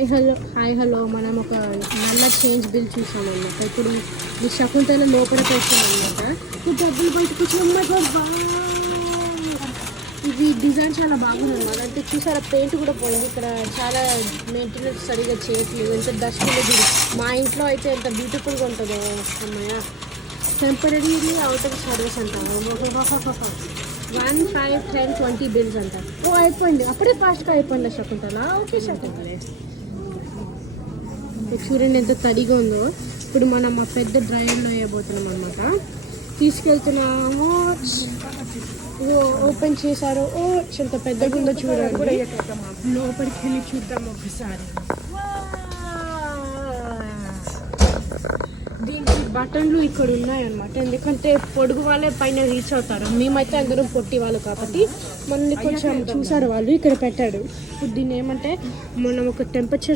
Hi hello మనం ఒక నల్ల చేంజ్ బిల్ చూసామన్నమాట. ఇప్పుడు ఈ శకుంతల లోపల పెట్టామన్నమాట. ఈ డబ్బులు బయటకు ఇది డిజైన్ చాలా బాగుంది అన్నమాట. అంటే చూసారా, పెయింట్ కూడా పోయింది. ఇక్కడ చాలా మెయింటెనెన్స్ సరిగా చేయట్లేదు. ఎంత డస్ట్ లేదు. మా ఇంట్లో అయితే ఎంత బ్యూటిఫుల్గా ఉంటుందో అమ్మాయ. టెంపరీ అవుట్ ఆఫ్ సర్వీస్ అంటారు. 1, 5, 10, 20 బిల్స్ అంటారు. అయిపోయింది, అప్పుడే ఫాస్ట్గా అయిపోయింది శకుంతల. ఓకే శకుంతల, చూడండి ఎంత తడిగా ఉందో. ఇప్పుడు మనం ఆ పెద్ద డ్రైవర్లో వేయబోతున్నాం అనమాట. తీసుకెళ్తున్నాము. ఓపెన్ చేశారు. ఎంత పెద్దగా ఉందో చూడండి. లోపలికి వెళ్ళి చూద్దాం ఒకసారి. దీనికి బటన్లు ఇక్కడ ఉన్నాయన్నమాట. ఎందుకంటే పొడుగు వాళ్ళే పైన రీచ్ అవుతారు. మేమైతే అందరం పొట్టి వాళ్ళు కాబట్టి మనల్ని కొంచెం చూసారు వాళ్ళు ఇక్కడ పెట్టాడు. ఇప్పుడు దీన్ని ఏమంటే మనం ఒక టెంపరేచర్